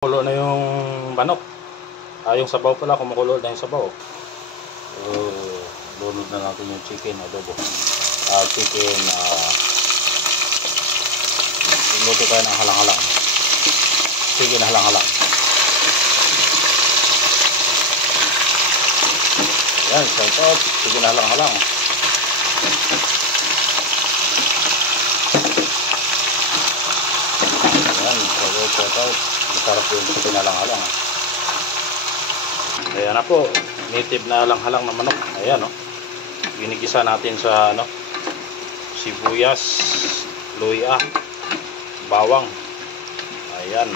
Kumukulo na yung manok. Yung sabaw pala, kumukulo na yung sabaw. So, lunod na natin yung chicken adobo. Chicken, luto tayo ng halang-halang. Chicken halang-halang. Yan, shout out. Chicken halang-halang. Yan, shout out. Masarap yung chicken halang-halang. Ayan na po, native na halang-halang na manok. Ayan, oh. Ginigisa natin sa sibuyas, luya, bawang. Ayan.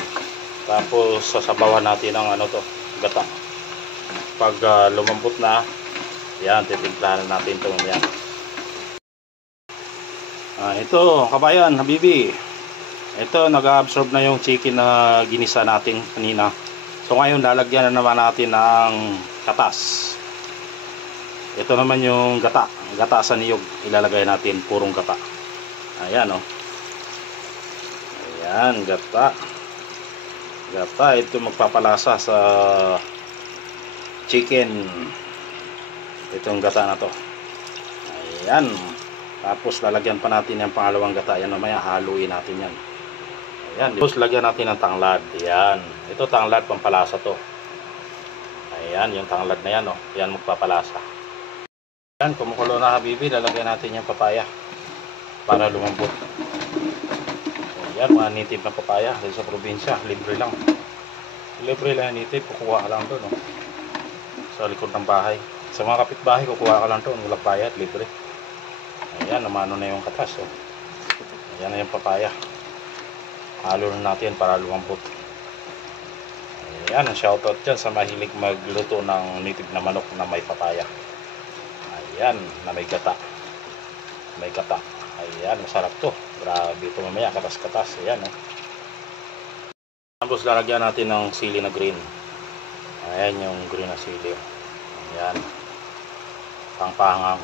Tapos sasabawan natin ng gata. Pag lumambot na, ayan, titimplahan natin ito mamaya. Ito, kabayan, habibi. Ito, nag-absorb na yung chicken na ginisa natin kanina. So ngayon, lalagyan na naman natin ng katas. Ito naman yung gata. Gata sa niyog. Ilalagay natin purong gata. Ayan, oh. Ayan, gata. Gata, ito magpapalasa sa chicken. Itong gata na to. Ayan. Tapos lalagyan pa natin yung pangalawang gata. Ayan, mamaya haluin natin yan. Ayan. Tapos lagyan natin ng tanglad. Ayan. Ito tanglad, pampalasa to. Ayan, yung tanglad na yan, oh. Yan magpapalasa. Ayan, kumukulo na, habibi. Lalagyan natin yung papaya para lumambot. Ayan, mga native na papaya dito sa probinsya. Libre lang. Libre lang native. Kukuha ka lang doon, oh. Sa likod ng bahay. Sa mga kapitbahay, kukuha ka lang doon. Walang bayad, libre. Ayan, namano na yung katas, oh. Ayan na yung papaya. Halo na natin para lumambot. Ayan, shoutout dyan sa mahilig magluto ng native na manok na may papaya. Ayan, na may gata. May gata. Ayan, masarap to. Grabe ito mamaya, katas-katas. Ayan, oh. Tapos lalagyan natin ng sili na green. Ayan yung green na sili. Ayan. Pangpangang.